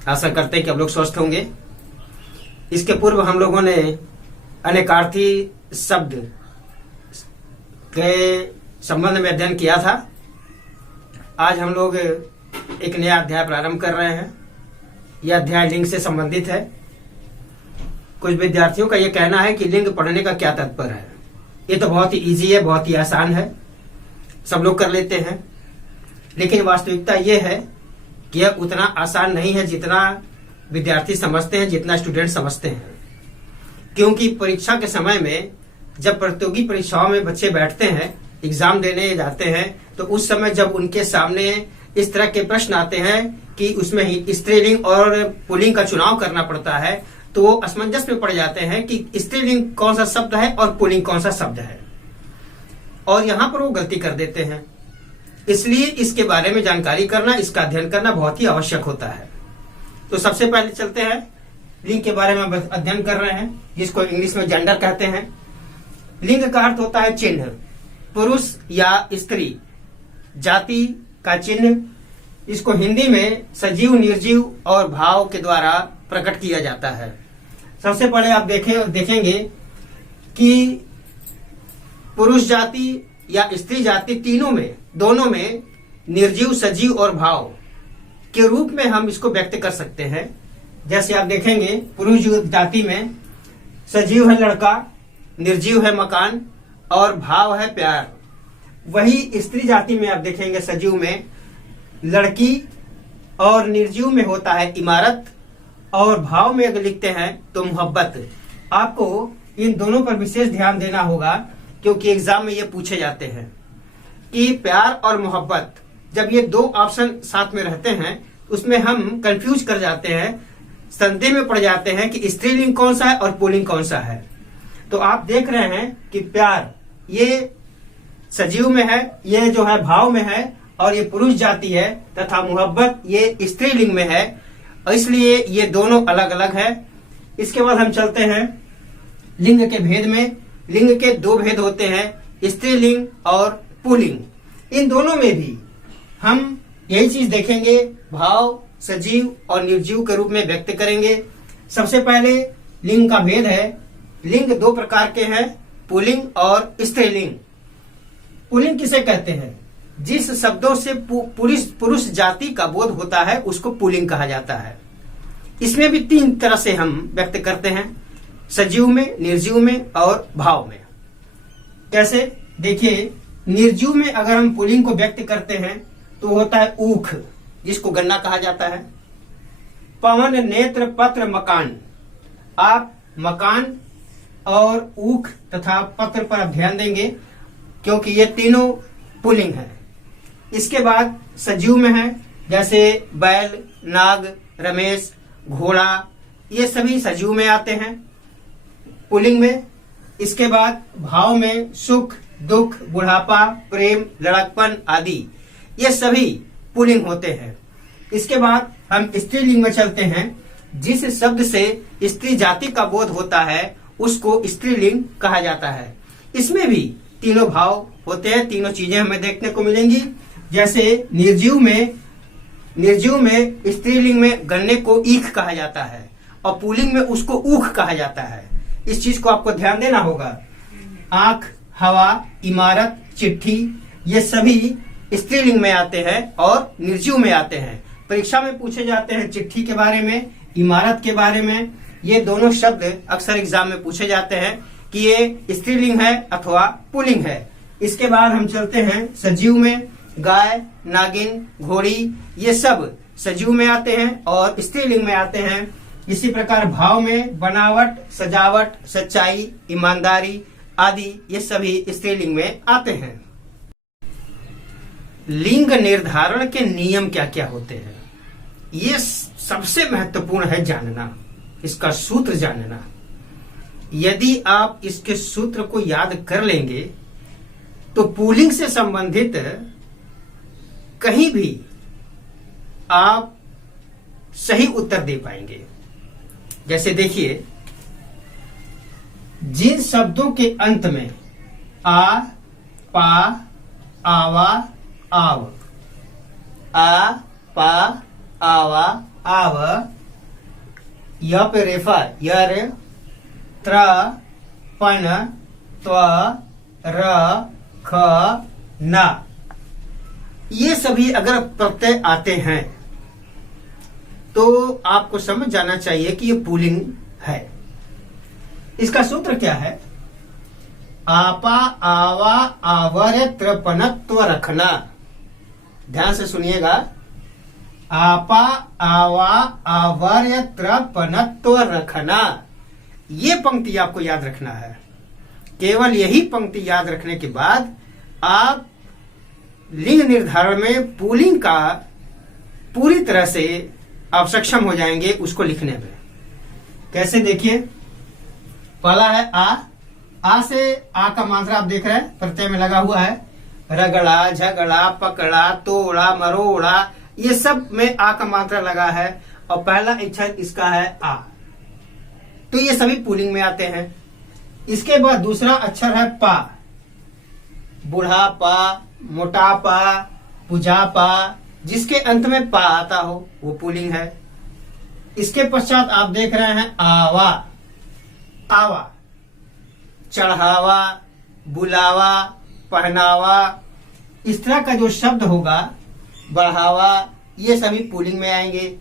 आशा करते हैं कि आप लोग स्वस्थ होंगे। इसके पूर्व हम लोगों ने अनेकार्थी शब्द के संबंध में अध्ययन किया था। आज हम लोग एक नया अध्याय प्रारंभ कर रहे हैं। यह अध्याय लिंग से संबंधित है। कुछ विद्यार्थियों का यह कहना है कि लिंग पढ़ने का क्या तात्पर्य है। ये तो बहुत ही इजी है, बहुत ही आसान है, सब लोग कर लेते हैं। लेकिन वास्तविकता यह है कि यह उतना आसान नहीं है जितना विद्यार्थी समझते हैं, जितना स्टूडेंट समझते हैं। क्योंकि परीक्षा के समय में जब प्रतियोगी परीक्षाओं में बच्चे बैठते हैं, एग्जाम देने जाते हैं, तो उस समय जब उनके सामने इस तरह के प्रश्न आते हैं कि उसमें स्त्रीलिंग और पुल्लिंग का चुनाव करना पड़ता है, तो वो असमंजस में पड़ जाते हैं कि स्त्रीलिंग कौन सा शब्द है और पुल्लिंग कौन सा शब्द है, और यहाँ पर वो गलती कर देते हैं। इसलिए इसके बारे में जानकारी करना, इसका अध्ययन करना बहुत ही आवश्यक होता है। तो सबसे पहले चलते हैं, लिंग के बारे में अध्ययन कर रहे हैं, जिसको इंग्लिश में जेंडर कहते हैं। लिंग का अर्थ होता है चिन्ह, पुरुष या स्त्री, जाति का चिन्ह। इसको हिंदी में सजीव, निर्जीव और भाव के द्वारा प्रकट किया जाता है। सबसे पहले आप देखेंगे कि पुरुष जाति या स्त्री जाति दोनों में निर्जीव, सजीव और भाव के रूप में हम इसको व्यक्त कर सकते हैं। जैसे आप देखेंगे, पुरुष जाति में सजीव है लड़का, निर्जीव है मकान और भाव है प्यार। वही स्त्री जाति में आप देखेंगे, सजीव में लड़की और निर्जीव में होता है इमारत, और भाव में अगर लिखते हैं तो मोहब्बत। आपको इन दोनों पर विशेष ध्यान देना होगा, क्योंकि एग्जाम में ये पूछे जाते हैं कि प्यार और मोहब्बत, जब ये दो ऑप्शन साथ में रहते हैं, उसमें हम कंफ्यूज कर जाते हैं, संदेह में पड़ जाते हैं कि स्त्रीलिंग कौन सा है और पुल्लिंग कौन सा है। तो आप देख रहे हैं कि प्यार ये सजीव में है, ये जो है भाव में है, और ये पुरुष जाति है, तथा मोहब्बत ये स्त्रीलिंग में है, और इसलिए ये दोनों अलग अलग है। इसके बाद हम चलते हैं लिंग के भेद में। लिंग के दो भेद होते हैं, स्त्रीलिंग और पुल्लिंग। इन दोनों में भी हम यही चीज देखेंगे, भाव सजीव और निर्जीव के रूप में व्यक्त करेंगे। सबसे पहले लिंग का भेद है। लिंग दो प्रकार के हैं, पुल्लिंग और स्त्रीलिंग। पुल्लिंग किसे कहते हैं? जिस शब्दों से पुरुष जाति का बोध होता है उसको पुल्लिंग कहा जाता है। इसमें भी तीन तरह से हम व्यक्त करते हैं, सजीव में, निर्जीव में और भाव में। कैसे? देखिए, निर्जीव में अगर हम पुल्लिंग को व्यक्त करते हैं तो होता है ऊख, जिसको गन्ना कहा जाता है। पवन, नेत्र, पत्र, मकान। आप मकान और ऊख तथा पत्र पर ध्यान देंगे, क्योंकि ये तीनों पुल्लिंग है। इसके बाद सजीव में है, जैसे बैल, नाग, रमेश, घोड़ा, ये सभी सजीव में आते हैं, पुल्लिंग में। इसके बाद भाव में सुख, दुख, बुढ़ापा, प्रेम, लड़कपन आदि, ये सभी पुल्लिंग होते हैं। इसके बाद हम स्त्रीलिंग में चलते हैं। जिस शब्द से स्त्री जाति का बोध होता है उसको स्त्रीलिंग कहा जाता है। इसमें भी तीनों भाव होते हैं, तीनों चीजें हमें देखने को मिलेंगी। जैसे निर्जीव में स्त्रीलिंग में गन्ने को ईख कहा जाता है, और पुल्लिंग में उसको ऊख कहा जाता है। इस चीज को आपको ध्यान देना होगा। आंख, हवा, इमारत, चिट्ठी, ये सभी स्त्रीलिंग में आते हैं और निर्जीव में आते हैं। परीक्षा में पूछे जाते हैं चिट्ठी के बारे में, इमारत के बारे में। ये दोनों शब्द अक्सर एग्जाम में पूछे जाते हैं कि ये स्त्रीलिंग है अथवा पुल्लिंग है। इसके बाद हम चलते हैं सजीव में। गाय, नागिन, घोड़ी, ये सब सजीव में आते हैं और स्त्रीलिंग में आते हैं। इसी प्रकार भाव में बनावट, सजावट, सच्चाई, ईमानदारी आदि, ये सभी स्त्रीलिंग में आते हैं। लिंग निर्धारण के नियम क्या क्या होते हैं, ये सबसे महत्वपूर्ण है जानना, इसका सूत्र जानना। यदि आप इसके सूत्र को याद कर लेंगे तो पुल्लिंग से संबंधित कहीं भी आप सही उत्तर दे पाएंगे। जैसे देखिए, जिन शब्दों के अंत में आ, पा, आवा, आव, आ, पा, आवा आव, य पे रेफा यर, त्र पन त्व र ख न। ये सभी अगर प्रत्यय आते हैं तो आपको समझ जाना चाहिए कि ये पुल्लिंग है। इसका सूत्र क्या है? आपा आवा आवर त्रपनत्व रखना। ध्यान से सुनिएगा। आपा आवा आवर त्रपनत्व रखना, ये पंक्ति आपको याद रखना है। केवल यही पंक्ति याद रखने के बाद आप लिंग निर्धारण में पुल्लिंग का पूरी तरह से आप सक्षम हो जाएंगे उसको लिखने में। कैसे? देखिए, पहला है आ से आ का मात्रा आप देख रहे हैं प्रत्यय में लगा हुआ है। रगड़ा, झगड़ा, पकड़ा, तोड़ा, मरोड़ा, ये सब में आ का मात्रा लगा है और पहला अक्षर इसका है आ, तो ये सभी पुल्लिंग में आते हैं। इसके बाद दूसरा अक्षर है पा। बुढ़ापा, मोटापा, पुजापा, जिसके अंत में पा आता हो वो पुल्लिंग है। इसके पश्चात आप देख रहे हैं आवा। आवा, चढ़ावा, बुलावा, पहनावा, इस तरह का जो शब्द होगा, बढ़ावा, ये सभी पुल्लिंग में आएंगे।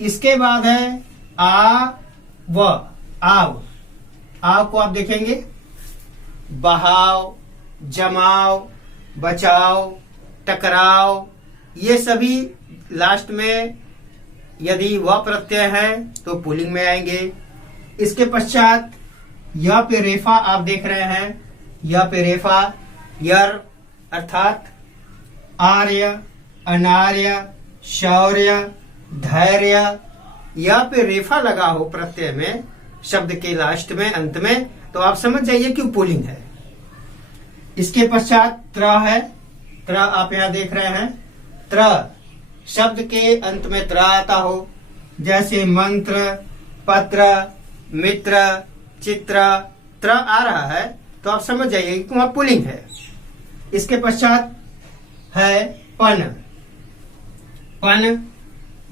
इसके बाद है आ व, आव। आव को आप देखेंगे बहाव, जमाव, बचाव, टकराव, ये सभी लास्ट में यदि व प्रत्यय है तो पुल्लिंग में आएंगे। इसके पश्चात य पे रेफा आप देख रहे हैं। य पे रेफा यर अर्थात आर्य, अनार्य, शौर्य, धैर्य, य पे रेफा लगा हो प्रत्यय में शब्द के लास्ट में अंत में, तो आप समझ जाइए कि पुल्लिंग है। इसके पश्चात त्र है। त्र आप यहां देख रहे हैं। त्र शब्द के अंत में त्र आता हो, जैसे मंत्र, पत्र, मित्र, चित्र, त्र आ रहा है तो आप समझ जाइए कि वहां पुल्लिंग है। इसके पश्चात है पन। पन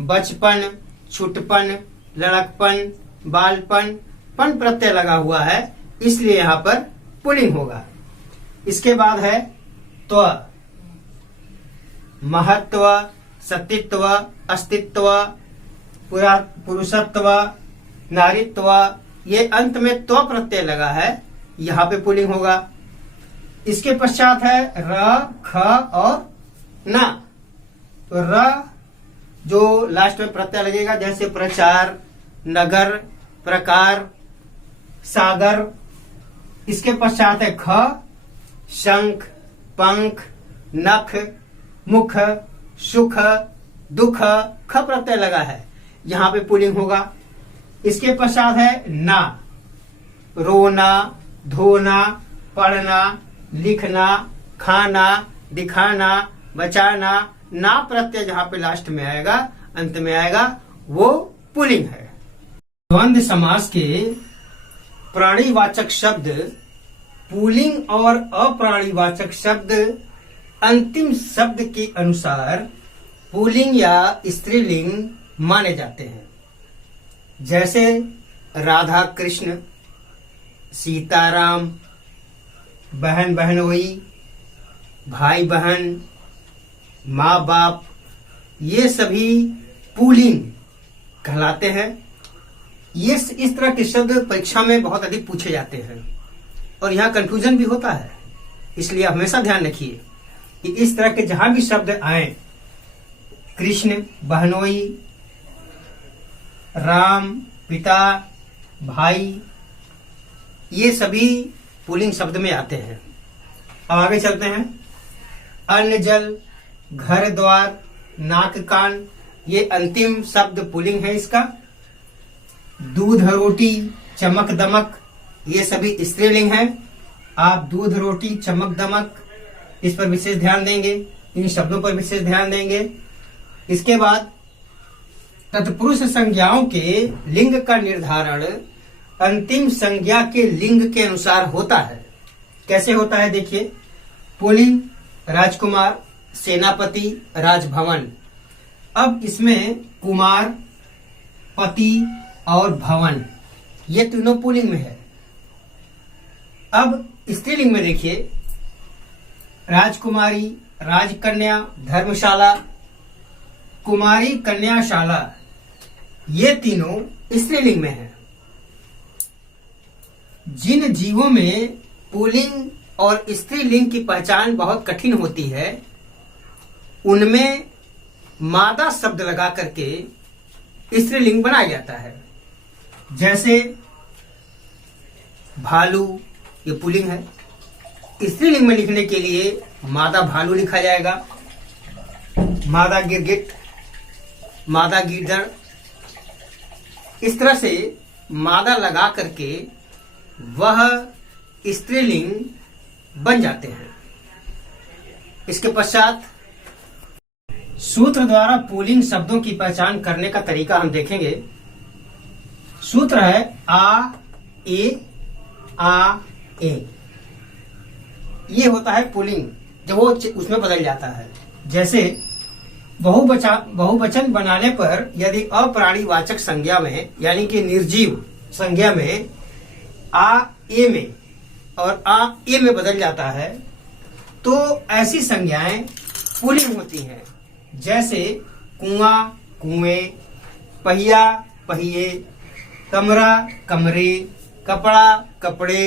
बचपन, छुटपन, लड़कपन, बालपन, पन प्रत्यय लगा हुआ है इसलिए यहां पर पुल्लिंग होगा। इसके बाद है त्व। महत्व, सतीत्व, अस्तित्व, पुरुषत्व, नारीत्व, ये अंत में त्व प्रत्यय लगा है, यहाँ पे पुल्लिंग होगा। इसके पश्चात है र, ख और ना। तो र जो लास्ट में प्रत्यय लगेगा, जैसे प्रचार, नगर, प्रकार, सागर। इसके पश्चात है ख, शंख, पंख, नख, मुख, सुख, दुख, ख प्रत्यय लगा है, यहाँ पे पुल्लिंग होगा। इसके पश्चात है ना। रोना, धोना, पढ़ना, लिखना, खाना, दिखाना, बचाना, ना प्रत्यय जहां पे लास्ट में आएगा, अंत में आएगा, वो पुल्लिंग है। द्वंद्व समास के प्राणीवाचक शब्द पुल्लिंग और अप्राणीवाचक शब्द अंतिम शब्द के अनुसार पुल्लिंग या स्त्रीलिंग माने जाते हैं। जैसे राधा कृष्ण, सीताराम, बहन बहनोई, भाई बहन, माँ बाप, ये सभी पुल्लिंग कहलाते हैं। ये इस तरह के शब्द परीक्षा में बहुत अधिक पूछे जाते हैं और यहाँ कंफ्यूजन भी होता है, इसलिए हमेशा ध्यान रखिए कि इस तरह के जहां भी शब्द आए, कृष्ण, बहनोई, राम, पिता, भाई, ये सभी पुल्लिंग शब्द में आते हैं। अब आगे चलते हैं। अन्न, जल, घर द्वार, नाक, कान, ये अंतिम शब्द पुल्लिंग है इसका। दूध, रोटी, चमक, दमक, ये सभी स्त्रीलिंग है। आप दूध, रोटी, चमक, दमक, इस पर विशेष ध्यान देंगे, इन शब्दों पर विशेष ध्यान देंगे। इसके बाद तत्पुरुष संज्ञाओं के लिंग का निर्धारण अंतिम संज्ञा के लिंग के अनुसार होता है। कैसे होता है देखिए। पुल्लिंग राजकुमार, सेनापति, राजभवन। अब इसमें कुमार, पति और भवन ये तीनों पुल्लिंग में है। अब स्त्रीलिंग में देखिए, राजकुमारी, राजकन्या, धर्मशाला, कुमारी, कन्याशाला ये तीनों स्त्रीलिंग में है। जिन जीवों में पुल्लिंग और स्त्रीलिंग की पहचान बहुत कठिन होती है, उनमें मादा शब्द लगा करके स्त्रीलिंग बनाया जाता है। जैसे भालू, ये पुल्लिंग है। स्त्रीलिंग में लिखने के लिए मादा भालू लिखा जाएगा, मादा गिरगिट, मादा गीदड़। इस तरह से मादा लगा करके वह स्त्रीलिंग बन जाते हैं। इसके पश्चात सूत्र द्वारा पुल्लिंग शब्दों की पहचान करने का तरीका हम देखेंगे। सूत्र है आ ए। ये होता है पुल्लिंग, जब वो उसमें बदल जाता है। जैसे बहुवचन बनाने पर यदि अप्राणीवाचक संज्ञा में यानी कि निर्जीव संज्ञा में आ ए में और आ ए में बदल जाता है तो ऐसी संज्ञाएं पुल्लिंग होती हैं। जैसे कुआं, कुएं, पहिया, पहिए, कमरा, कमरे, कपड़ा, कपड़े,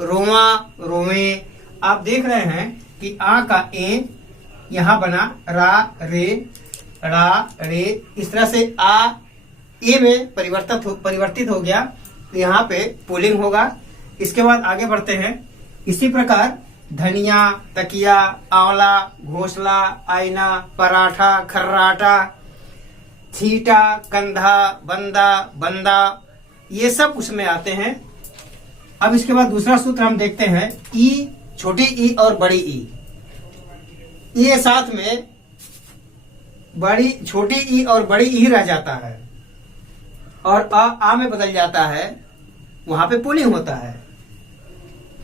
रोमा, रोवे। आप देख रहे हैं कि आ का ए यहाँ बना रा, रे, रा, रे। इस तरह से आ ए में परिवर्तित हो गया, तो यहाँ पे पुल्लिंग होगा। इसके बाद आगे बढ़ते हैं। इसी प्रकार धनिया, तकिया, आंवला, घोंसला, आईना, पराठा, खर्राटा, थीटा, कंधा, बंदा, बंदा, ये सब उसमें आते हैं। अब इसके बाद दूसरा सूत्र हम देखते हैं। ई, छोटी ई और बड़ी ई, ये साथ में बड़ी, छोटी ई और बड़ी ई रह जाता है और आ में बदल जाता है, वहां पे पुल्लिंग होता है।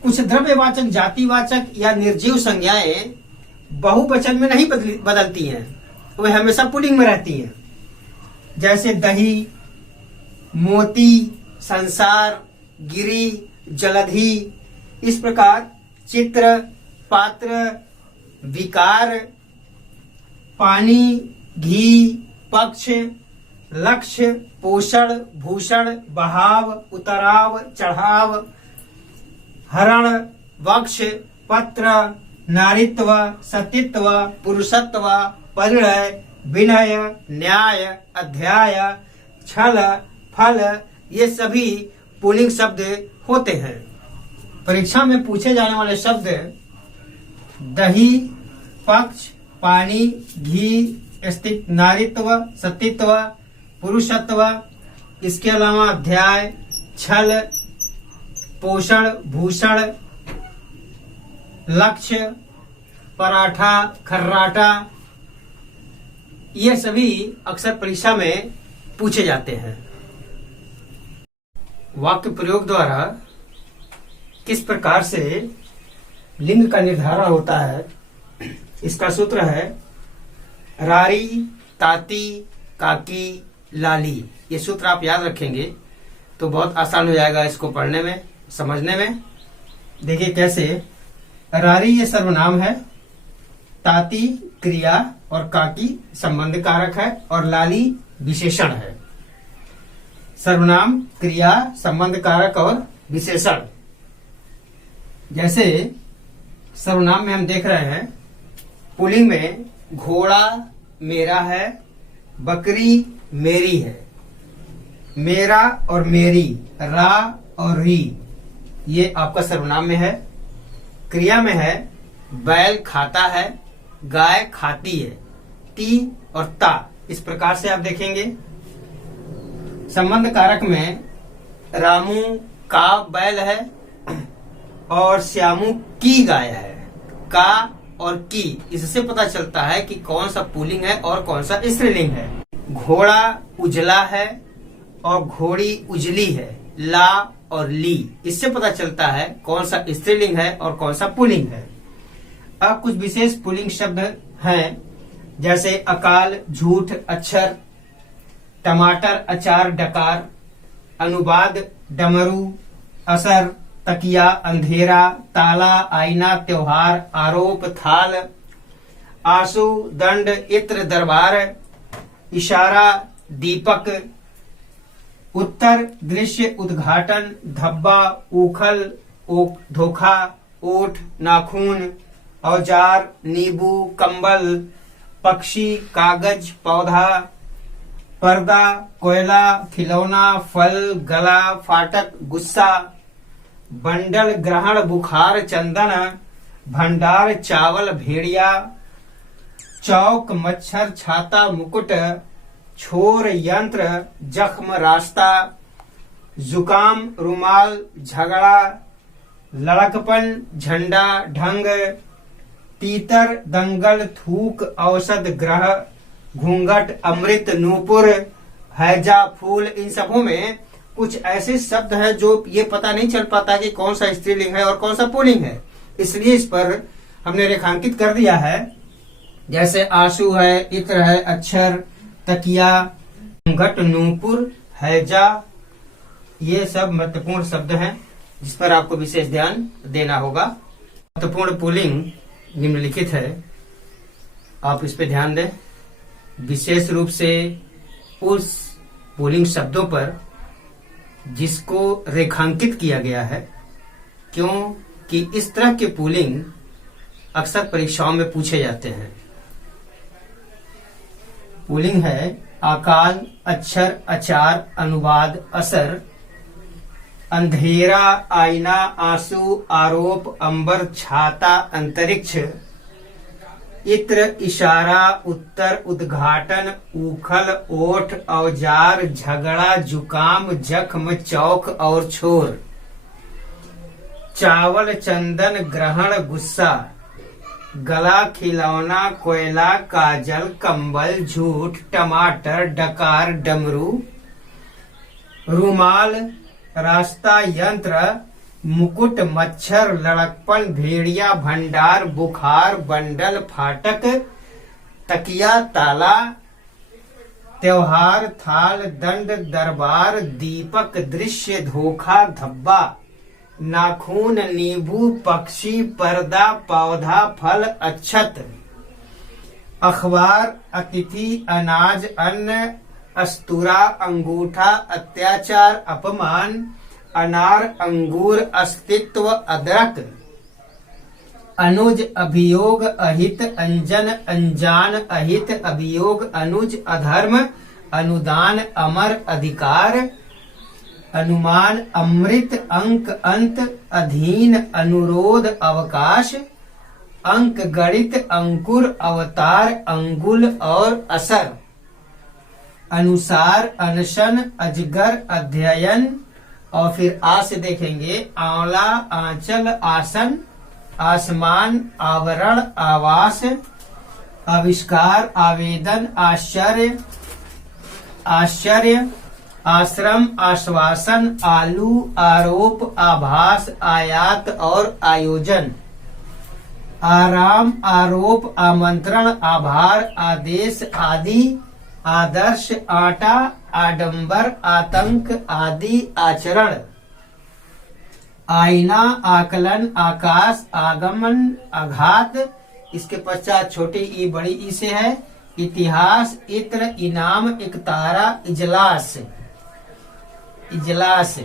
कुछ द्रव्यवाचक, जातिवाचक या निर्जीव संज्ञाएं बहुवचन में नहीं बदलती हैं, वे हमेशा पुल्लिंग में रहती हैं। जैसे दही, मोती, संसार, गिरी, जलधि। इस प्रकार चित्र, पात्र, विकार, पानी, घी, पक्ष, लक्ष्य, पोषण, भूषण, बहाव, उतराव, चढ़ाव, हरण, वक्ष, पत्र, नारित्व, सतीत्व, पुरुषत्व, परिणय, विनय, न्याय, अध्याय, छल, फल, ये सभी पुल्लिंग शब्द होते हैं। परीक्षा में पूछे जाने वाले शब्द दही, पक्ष, पानी, घी, नारित्व, सतीत्व, पुरुषत्व, इसके अलावा अध्याय, छल, पोषण, भूषण, लक्ष्य, पराठा, खर्राटा, ये सभी अक्सर परीक्षा में पूछे जाते हैं। वाक्य प्रयोग द्वारा किस प्रकार से लिंग का निर्धारण होता है, इसका सूत्र है रारी, ताती, काकी, लाली। ये सूत्र आप याद रखेंगे तो बहुत आसान हो जाएगा इसको पढ़ने में, समझने में। देखिए कैसे। रारी ये सर्वनाम है, ताती क्रिया और काकी संबंध कारक है और लाली विशेषण है। सर्वनाम, क्रिया, संबंध कारक और विशेषण। जैसे सर्वनाम में हम देख रहे हैं पुल्लिंग में घोड़ा मेरा है, बकरी मेरी है, मेरा और मेरी, रा और री, ये आपका सर्वनाम में है। क्रिया में है बैल खाता है, गाय खाती है, ती और ता। इस प्रकार से आप देखेंगे। संबंध कारक में रामू का बैल है और श्यामू की गाय है। का और की, इससे पता चलता है कि कौन सा पुल्लिंग है और कौन सा स्त्रीलिंग है। घोड़ा उजला है और घोड़ी उजली है। ला और ली, इससे पता चलता है कौन सा स्त्रीलिंग है और कौन सा पुल्लिंग है। अब कुछ विशेष पुल्लिंग शब्द हैं। जैसे अकाल, झूठ, अक्षर, टमाटर, अचार, डकार। अनुवाद डमरू, असर, तकिया, अंधेरा, ताला, आईना, त्योहार, आरोप, थाल, आंसू, दंड, इत्र, दरबार, इशारा, दीपक। उत्तर दृश्य, उद्घाटन, धब्बा, उखल, धोखा, ओठ, नाखून, औजार, नींबू, कंबल, पक्षी, कागज, पौधा, पर्दा, कोयला, खिलौना, फल, गला, फाटक, गुस्सा, बंडल, ग्रहण, बुखार, चंदन, भंडार, चावल, भेड़िया, चौक, मच्छर, छाता, मुकुट, छोर, यंत्र, जख्म, रास्ता, जुकाम, रुमाल, झगड़ा, लड़कपन, झंडा, ढंग, तीतर, दंगल, थूक, औषध, ग्रह, घूंघट, अमृत, नूपुर, हैजा, फूल। इन सबों में कुछ ऐसे शब्द हैं जो ये पता नहीं चल पाता कि कौन सा स्त्रीलिंग है और कौन सा पुल्लिंग है, इसलिए इस पर हमने रेखांकित कर दिया है। जैसे आंसू है, इत्र है, अक्षर, तकिया, घूंघट, नूपुर, हैजा, ये सब महत्वपूर्ण शब्द हैं जिस पर आपको विशेष ध्यान देना होगा। महत्वपूर्ण पुल्लिंग निम्नलिखित है, आप इस पे ध्यान दें। विशेष रूप से उस पुल्लिंग शब्दों पर जिसको रेखांकित किया गया है, क्योंकि इस तरह के पुल्लिंग अक्सर परीक्षाओं में पूछे जाते हैं। पुल्लिंग है अकाल, अक्षर, अचार, अनुवाद, असर, अंधेरा, आईना, आंसू, आरोप, अंबर, छाता, अंतरिक्ष, इत्र, इशारा, उत्तर, उद्घाटन, उखल, ओठ, औजार, झगड़ा, जुकाम, जख्म, चौक और छोर, चावल, चंदन, ग्रहण, गुस्सा, गला, खिलौना, कोयला, काजल, कंबल, झूठ, टमाटर, डकार, डमरू, रुमाल, रास्ता, यंत्र, मुकुट, मच्छर, लड़कपन, भेड़िया, भंडार, बुखार, बंडल, फाटक, तकिया, ताला, त्योहार, थाल, दंड, दरबार, दीपक, दृश्य, धोखा, धब्बा, नाखून, नींबू, पक्षी, पर्दा, पौधा, फल, अक्षत, अखबार, अतिथि, अनाज, अन्न, अस्तूरा, अंगूठा, अत्याचार, अपमान, अनार, अंगूर, अस्तित्व, अदरक, अनुज, अभियोग, अहित, अंजन, अनजान, अहित, अभियोग, अनुज, अधर्म, अनुदान, अमर, अधिकार, अनुमान, अमृत, अंक, अंत, अधीन, अनुरोध, अवकाश, अंक, गणित, अंकुर, अवतार, अंगुल और असर, अनुसार, अनशन, अजगर, अध्ययन। और फिर आ से देखेंगे आंवला, आंचल, आसन, आसमान, आवरण, आवास, आविष्कार, आवेदन, आश्चर्य, आश्चर्य, आश्रम, आश्वासन, आलू, आरोप, आभास, आयात और आयोजन, आराम, आरोप, आमंत्रण, आभार, आदेश, आदि, आदर्श, आटा, आडंबर, आतंक, आदि, आचरण, आईना, आकलन, आकाश, आगमन, आघात। इसके पश्चात छोटी ई बड़ी ई से है इतिहास, इत्र, इनाम, इकतारा, इजलास, इजलास,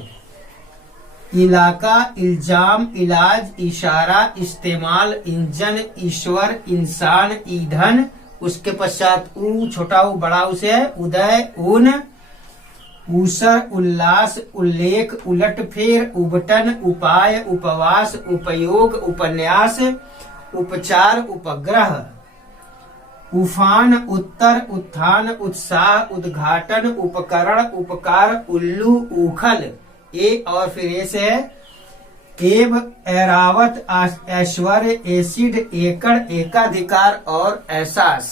इलाका, इल्जाम, इलाज, इशारा, इस्तेमाल, इंजन, ईश्वर, इंसान, ईंधन। उसके पश्चात ऊ, छोटा ऊ बड़ा ऊ से है उदय, ऊन, ऊसर, उल्लास, उल्लेख, उलटफेर, उबटन, उपाय, उपवास, उपयोग, उपन्यास, उपचार, उपग्रह, उफान, उत्तर, उत्थान, उत्साह, उद्घाटन, उपकरण, उपकार, उल्लू, उखल। ए और फिर ए से है एव, ऐरावत, ऐश्वर्य, एसिड, एकड़, एकाधिकार और एहसास।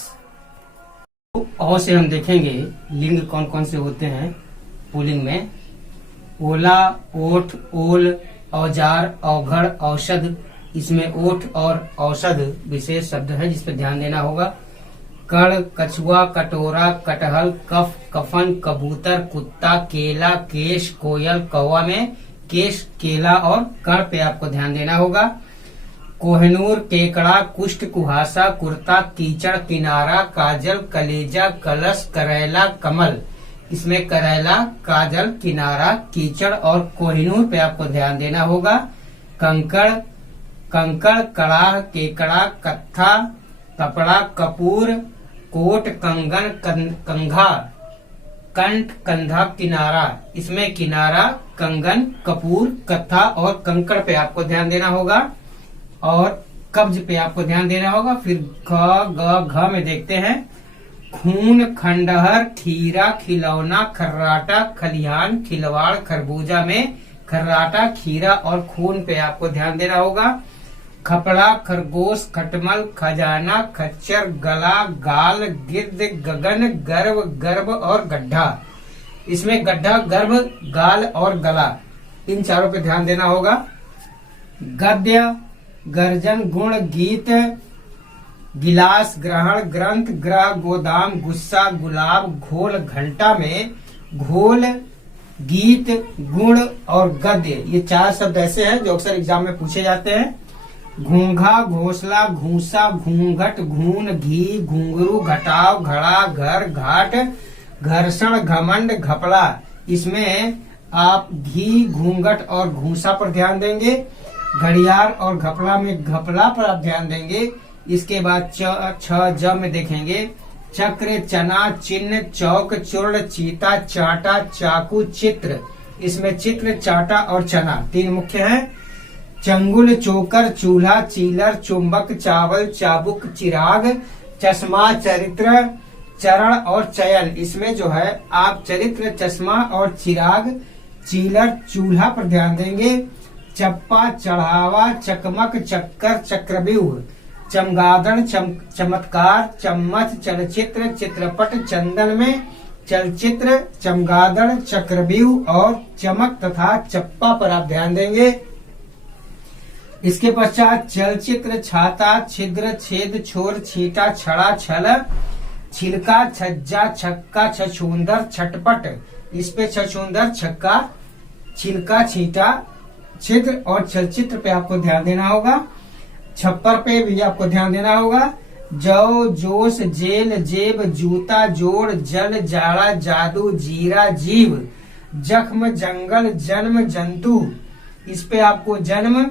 और से हम देखेंगे लिंग कौन कौन से होते हैं पुल्लिंग में। ओला, ओठ, ओल, औजार, औघड़, औषध। इसमें ओठ और औषध विशेष शब्द है जिस पर ध्यान देना होगा। कड़, कछुआ, कटोरा, कटहल, कफ, कफन, कबूतर, कुत्ता, केला, केश, कोयल। कौवा में केश, केला और कड़ पे आपको ध्यान देना होगा। कोहिनूर, केकड़ा, कुष्ठ, कुहासा, कुर्ता, कीचड़, किनारा, काजल, कलेजा, कलश, करेला, कमल। इसमें करेला, काजल, किनारा, कीचड़ और कोहिनूर पे आपको ध्यान देना होगा। कंकड़, कंकड़, कड़ाह, केकड़ा, कत्था, कपड़ा, कपूर, कोट, कंगन, कंघा, कंठ, कंधा, किनारा। इसमें किनारा, कंगन, कपूर, कत्था और कंकड़ पे आपको ध्यान देना होगा और कब्ज पे आपको ध्यान देना होगा। फिर घ में देखते हैं। खून, खंडहर, खीरा, खिलौना, खर्राटा, खलिहान, खिलवाड़। खरबूजा में खर्राटा, खीरा और खून पे आपको ध्यान देना होगा। खपड़ा, खरगोश, खटमल, खजाना, खच्चर, गला, गाल, गिद्ध, गगन, गर्भ, गर्भ और गड्ढा। इसमें गड्ढा, गर्भ, गाल और गला, इन चारों पे ध्यान देना होगा। गद्य, गर्जन, गुण, गीत, गिलास, ग्रहण, ग्रंथ, ग्रह, गोदाम, गुस्सा, गुलाब, घोल। घंटा में घोल, गीत, गुण और गद्य, ये 4 शब्द ऐसे हैं जो अक्सर एग्जाम में पूछे जाते हैं। घूंघा, घोंसला, घूसा, घूंघट, घून, घी, घुंघरू, घटाव, घड़ा, घर, घाट, घर्षण, घमंड, घपला। इसमें आप घी, घूंघट और घूसा पर ध्यान देंगे। घड़ियाल और घपला में घपला पर आप ध्यान देंगे। इसके बाद ज में देखेंगे चक्र, चना, चिन्ह, चौक, चूर्ण, चीता, चाटा, चाकू, चित्र। इसमें चित्र, चाटा और चना 3 मुख्य हैं। चंगुल, चोकर, चूल्हा, चीलर, चुंबक, चावल, चाबुक, चिराग, चश्मा, चरित्र, चरण और चयन। इसमें जो है आप चरित्र, चश्मा और चिराग, चीलर, चूल्हा पर ध्यान देंगे। चप्पा, चढ़ावा, चकमक, चक्कर, चक्रव्यूह, चमगादड़, चमत्कार, चम्मच, चलचित्र, चित्रपट। चंदन में चलचित्र, चमगादड़, चक्रव्यूह और चमक तथा चप्पा पर आप ध्यान देंगे। इसके पश्चात चलचित्र, छाता, छिद्र, छेद, छोर, छींटा, छड़ा, छल, छिलका, छज्जा, छक्का, छछूंदर, छटपट। इस पे छछूंदर, छक्का, छिलका, छींटा, छिद्र और चलचित्र पे आपको ध्यान देना होगा। छप्पर पे भी आपको ध्यान देना होगा। जौ, जोश, जेल, जेब, जूता, जोड़, जल, जाड़ा, जादू, जीरा, जीव, जख्म, जंगल, जन्म, जंतु। इस पे आपको जन्म,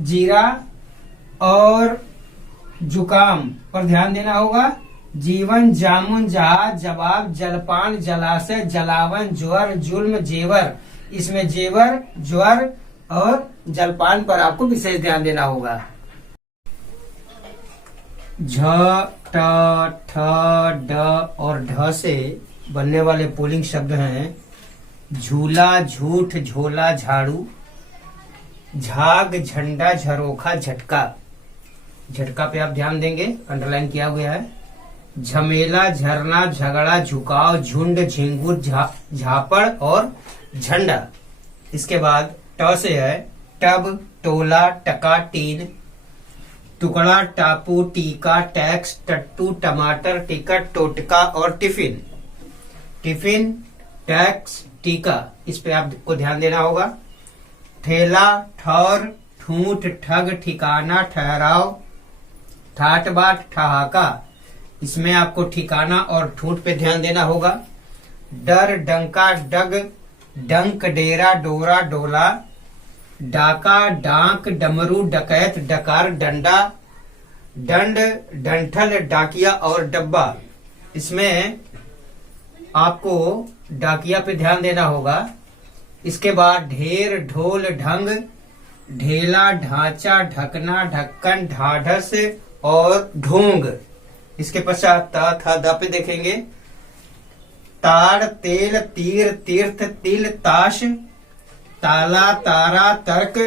जीरा और जुकाम पर ध्यान देना होगा। जीवन, जामुन, जहाज, जवाब, जलपान, जलाशय, जलावन, ज्वर, जुल्म, जेवर। इसमें जेवर, ज्वर और जलपान पर आपको विशेष ध्यान देना होगा। झ, ट, ठ, ड और ढ से बनने वाले पुल्लिंग शब्द हैं झूला, झूठ, झोला, झाड़ू, झाग, झंडा, झरोखा, झटका। झटका पे आप ध्यान देंगे, अंडरलाइन किया गया है। झमेला, झरना, झगड़ा, झुकाव, झुंड, झिंगुर, झापड़ और झंडा। इसके बाद ट से है टब, टोला, टका, टीन, टुकड़ा, टापू, टीका, टैक्स, टट्टू, टमाटर, टिकट, टोटका और टिफिन। टिफिन, टैक्स, टीका, इस पे आपको ध्यान देना होगा। ठेला, ठौर, ठूंठ, ठग, ठिकाना, ठहराव, ठाट बाट, ठहाका। इसमें आपको ठिकाना और ठूंठ पे ध्यान देना होगा। डर, डंका, डग, डंक, डेरा, डोरा, डोला, डाका, डांक, डमरू, डकैत, डकार, डंडा, डंड, डंठल, डाकिया और डब्बा। इसमें आपको डाकिया पे ध्यान देना होगा। इसके बाद ढेर, ढोल, ढंग, ढेला, ढांचा, ढकना, ढक्कन, ढाढ़स और ढोंग। इसके पश्चात ता, था, द पे देखेंगे ताड़, तेल, तीर, तीर्थ, तिल, ताश, ताला, तारा, तर्क,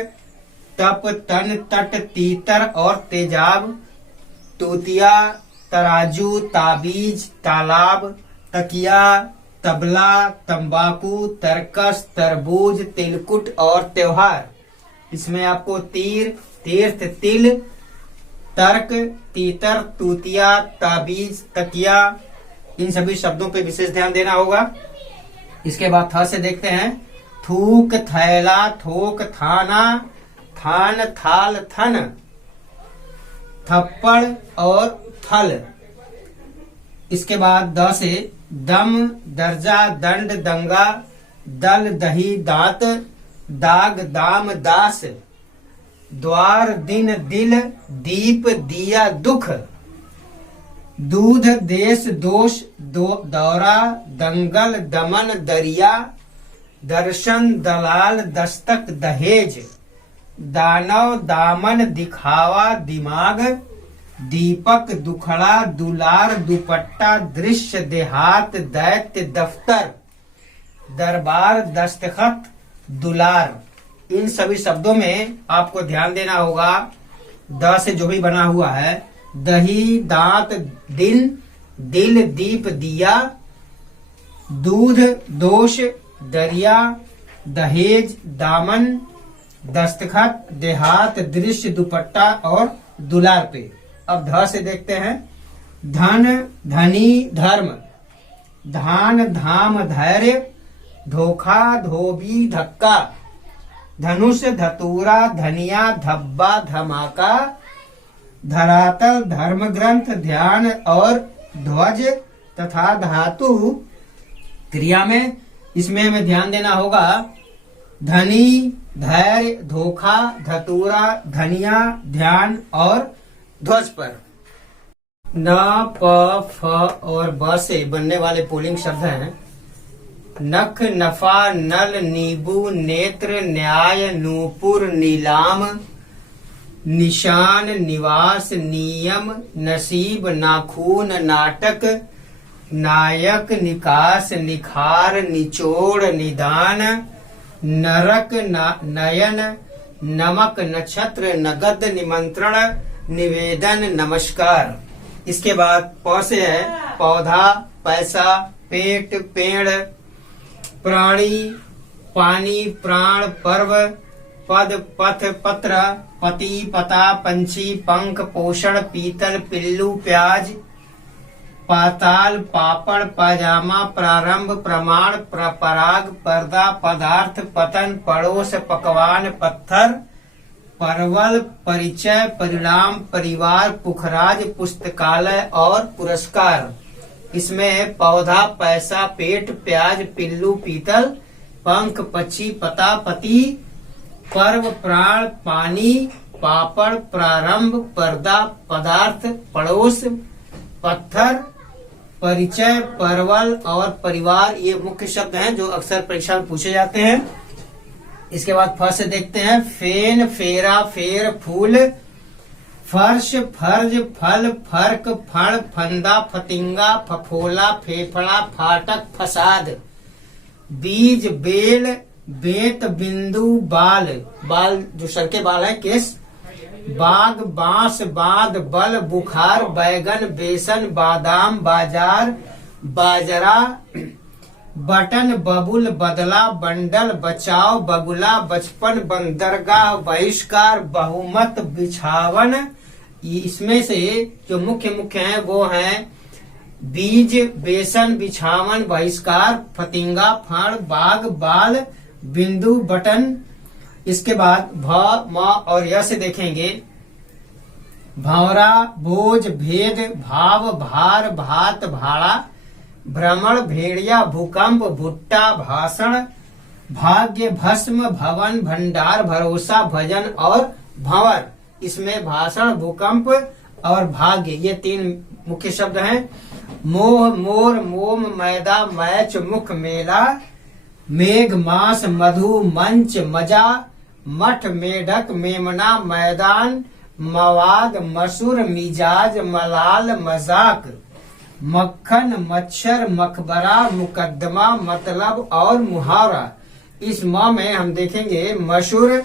तप, तन, तट, तीतर और तेजाब। तूतिया, तराजू, ताबीज, तालाब, तकिया, तबला, तंबाकू, तरकस, तरबूज, तिलकुट और त्योहार। इसमें आपको तीर, तीर्थ, तिल तर्क, तीतर, तूतिया, ताबीज, तकिया, इन सभी शब्दों पे विशेष ध्यान देना होगा। इसके बाद थ से देखते हैं। थूक, थैला, थोक, थाना, थान, थाल, थन, थप्पड़ और थल। इसके बाद द से दम, दर्जा, दंड, दंगा, दल, दही, दांत, दाग, दाम, दास, द्वार, दिन, दिल, दीप, दिया, दुख, दूध, देश, दोष, दौरा, दंगल, दमन, दरिया, दर्शन, दलाल, दस्तक, दहेज, दानव, दामन, दिखावा, दिमाग, दीपक, दुखड़ा, दुलार, दुपट्टा, दृश्य, देहात, दैत्य, दफ्तर, दरबार, दस्तखत, दुलार। इन सभी शब्दों में आपको ध्यान देना होगा द से जो भी बना हुआ है, दही, दांत, दिन, दिल, दीप, दिया, दूध, दोष, दरिया, दहेज, दामन, दस्तखत, देहात, दृश्य, दुपट्टा और दुलार पे। अब ध से देखते हैं। धन, धनी, धर्म, धान, धाम, धैर्य, धोखा, धोबी, धक्का, धनुष, धतूरा, धनिया, धब्बा, धमाका, धरातल, धर्म ग्रंथ, ध्यान और ध्वज तथा धातु। क्रिया में इसमें हमें ध्यान देना होगा धनी, धैर्य, धोखा, धतूरा, धनिया, ध्यान और ध्वज पर। न, प, फ और ब से बनने वाले पुल्लिंग शब्द हैं नख, नफा, नल, नींबू, नेत्र, न्याय, नूपुर, नीलाम, निशान, निवास, नियम, नसीब, नाखून, नाटक, नायक, निकास, निखार, निचोड़, निदान, नरक, नयन, नमक, नक्षत्र, नगद, निमंत्रण, निवेदन, नमस्कार। इसके बाद प से है पौधा, पैसा, पेट, पेड़, प्राणी, पानी, प्राण, पर्व, पद, पथ, पत्र, पति, पता, पंछी, पंख, पोषण, पीतल, पिल्लू, प्याज, पाताल, पापड़, पाजामा, प्रारंभ, प्रमाण, पराग, पर्दा, पदार्थ, पतन, पड़ोस, पकवान, पत्थर, परवल, परिचय, परिणाम, परिवार, पुखराज, पुस्तकालय और पुरस्कार। इसमें पौधा, पैसा, पेट, प्याज, पिल्लू, पीतल, पंख, पक्षी, पता, पति, पर्व, प्राण, पानी, पापड़, प्रारंभ, पर्दा, पदार्थ, पड़ोस, पत्थर, परिचय, परवल और परिवार, ये मुख्य शब्द हैं जो अक्सर परीक्षा में पूछे जाते हैं। इसके बाद फ से देखते हैं। फेन, फेरा, फेर, फूल, फर्श, फर्ज, फल, फर्क, फण, फंदा, फतिंगा, फफोला, फेफड़ा, फाटक, फसाद, बीज, बेल, बेत, बिंदु, बाल, बाल जो सर के बाल है, केस, बाग, बांस, बांध, बल, बुखार, बैगन, बेसन, बादाम, बाजार, बाजरा, बटन, बबुल, बदला, बंडल, बचाव, बगुला, बचपन, बंदरगाह, बहिष्कार, बहुमत, बिछावन। इसमें से जो मुख्य हैं वो हैं बीज, बेसन, बिछावन, बहिष्कार, फतिंगा, फण, बाग, बाल, बिंदु, बटन। इसके बाद भ, म और य से देखेंगे। भंवरा, बोझ, भेद, भाव, भार, भात, भाड़ा, भ्रमण, भेड़िया, भूकंप, भुट्टा, भाषण, भाग्य, भस्म, भवन, भंडार, भरोसा, भजन और भंवर। इसमें भाषण, भूकंप और भाग्य ये तीन मुख्य शब्द हैं। मोह, मोर, मोम, मैदा, मैच, मुख, मेला, मेघ, मास, मधु, मंच, मजा, मठ, मेढक, मेमना, मैदान, मवाद, मसूर, मिजाज, मलाल, मजाक, मक्खन, मच्छर, मकबरा, मुकदमा, मतलब और मुहावरा। इस म में हम देखेंगे मशहूर,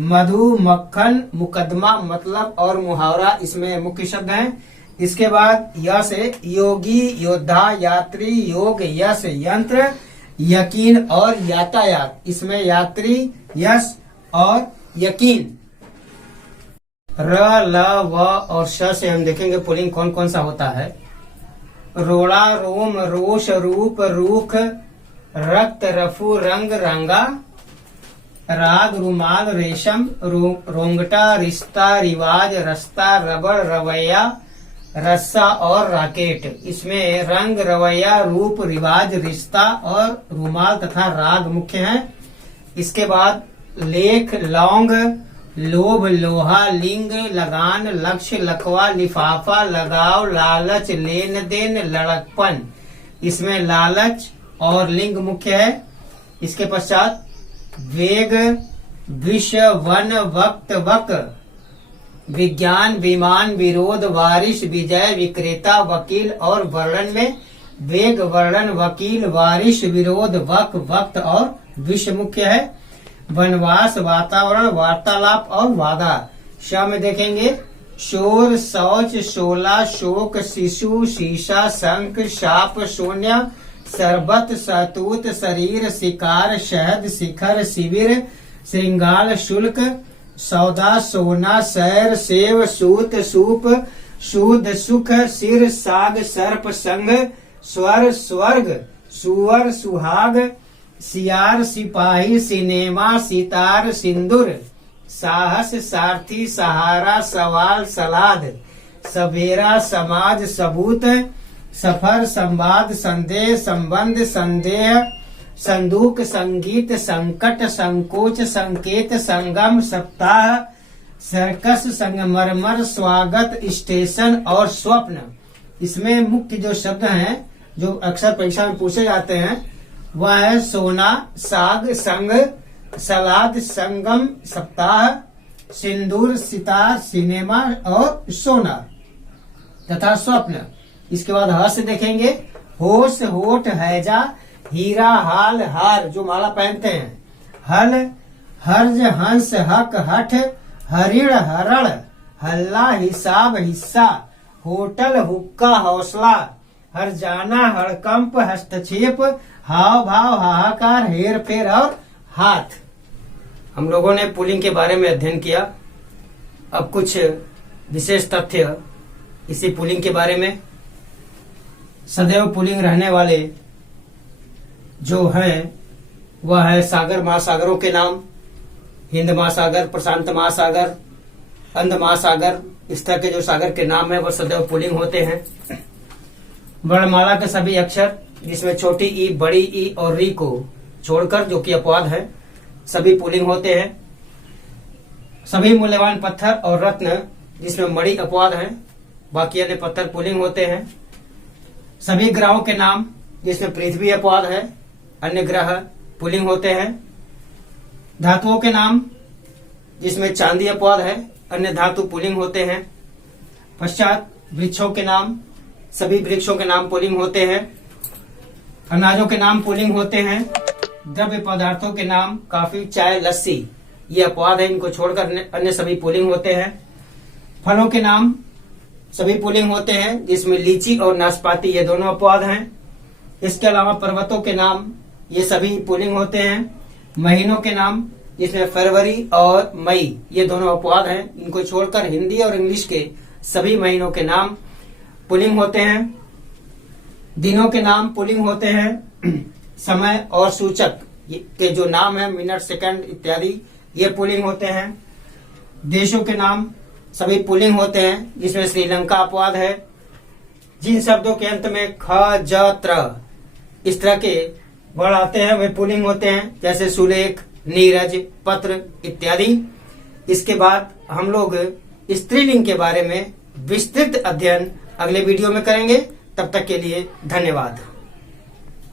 मधु, मक्खन, मुकदमा, मतलब और मुहावरा इसमें मुख्य शब्द हैं। इसके बाद य से योगी, योद्धा, यात्री, योग, यश, यंत्र, यकीन और यातायात। इसमें यात्री, यश और यकीन। र, ल, व और श से हम देखेंगे पुल्लिंग कौन कौन सा होता है। रोड़ा, रोम, रोष, रूप, रूख, रक्त, रफू, रंग, रंगा, राग, रुमाल, रेशम, रोंगटा, रिश्ता, रिवाज, रस्ता, रबड़, रवैया, रस्सा और राकेट। इसमें रंग, रवैया, रूप, रिवाज, रिश्ता और रुमाल तथा राग मुख्य हैं। इसके बाद लेख, लौंग, लोभ, लोहा, लिंग, लगान, लक्ष्य, लखवा, लिफाफा, लगाव, लालच, लेन देन, लड़कपन। इसमें लालच और लिंग मुख्य है। इसके पश्चात वेग, विष, वन, वक्त, वक, विज्ञान, विमान, विरोध, वारिश, विजय, विक्रेता, वकील और वर्णन में वेग, वर्णन, वकील, वारिश, विरोध, वक, वक्त और विष मुख्य है। वनवास, वातावरण, वार्तालाप और वादा। श में देखेंगे शोर, शौच, शोला, शोक, शिशु, शीशा, शंख, शाप, शून्य, शरबत, शहतूत, शरीर, शिकार, शहद, शिखर, शिविर, श्रृंगार, शुल्क, सौदा, सोना, सैर, सेव, सूत, सूप, शुद्ध, सुख, सिर, साग, सर्प, संग, स्वर, स्वर्ग, सुअर, सुहाग, सियार, सिपाही, सिनेमा, सितार, सिंदूर, साहस, सारथी, सहारा, सवाल, सलाद, सवेरा, समाज, सबूत, सफर, संवाद, संदेह, संबंध, संदेह, संदूक, संगीत, संकट, संकोच, संकेत, संगम, सप्ताह, सर्कस, संगमरमर, स्वागत, स्टेशन और स्वप्न। इसमें मुख्य जो शब्द हैं जो अक्सर परीक्षा में पूछे जाते हैं वह है सोना, साग, संग, सलाद, संगम, सप्ताह, सिंदूर, सितार, सिनेमा और सोना तथा स्वप्न। इसके बाद ह से देखेंगे होश, होठ, हैजा, हीरा, हाल, हार जो माला पहनते हैं, हल, हर्ज, हंस, हक, हठ, हरिण, हरण, हल्ला, हिसाब, हिस्सा, होटल, हुक्का, हौसला, हरजाना, हड़कंप, हस्तक्षेप, हाव भाव, हाहाकार, हेर फेर और हाथ। हम लोगों ने पुल्लिंग के बारे में अध्ययन किया। अब कुछ विशेष तथ्य इसी पुल्लिंग के बारे में। सदैव पुल्लिंग रहने वाले जो हैं वह है सागर महासागरों के नाम, हिंद महासागर, प्रशांत महासागर, अंध महासागर। इस तरह के जो सागर के नाम है वह सदैव पुल्लिंग होते हैं। वर्णमाला के सभी अक्षर जिसमें छोटी ई, बड़ी ई और री को छोड़कर जो कि अपवाद है सभी पुल्लिंग होते हैं। सभी मूल्यवान पत्थर और रत्न जिसमें मणि अपवाद है, बाकी अन्य पत्थर पुल्लिंग होते हैं। सभी ग्रहों के नाम जिसमें पृथ्वी अपवाद है, अन्य ग्रह पुल्लिंग होते हैं। धातुओं के नाम जिसमें चांदी अपवाद है, अन्य धातु पुल्लिंग होते हैं। पश्चात वृक्षों के नाम, सभी वृक्षों के नाम पुल्लिंग होते हैं। अनाजों के नाम पुल्लिंग होते हैं। द्रव्य पदार्थों के नाम काफी, चाय, लस्सी ये अपवाद है, इनको छोड़कर अन्य सभी पुल्लिंग होते हैं। फलों के नाम सभी पुल्लिंग होते हैं जिसमें लीची और नाशपाती ये दोनों अपवाद हैं। इसके अलावा पर्वतों के नाम ये सभी पुल्लिंग होते हैं। महीनों के नाम जिसमें फरवरी और मई ये दोनों अपवाद हैं, इनको छोड़कर हिंदी और इंग्लिश के सभी महीनों के नाम पुल्लिंग होते हैं। दिनों के नाम पुल्लिंग होते हैं। समय और सूचक के जो नाम है मिनट, सेकंड इत्यादि ये पुल्लिंग होते हैं। देशों के नाम सभी पुल्लिंग होते हैं जिसमें श्रीलंका अपवाद है। जिन शब्दों के अंत में ख, ज, त्र इस तरह के वर्ण आते हैं वे पुल्लिंग होते हैं, जैसे सुलेख, नीरज, पत्र इत्यादि। इसके बाद हम लोग स्त्रीलिंग के बारे में विस्तृत अध्ययन अगले वीडियो में करेंगे। तब तक के लिए धन्यवाद।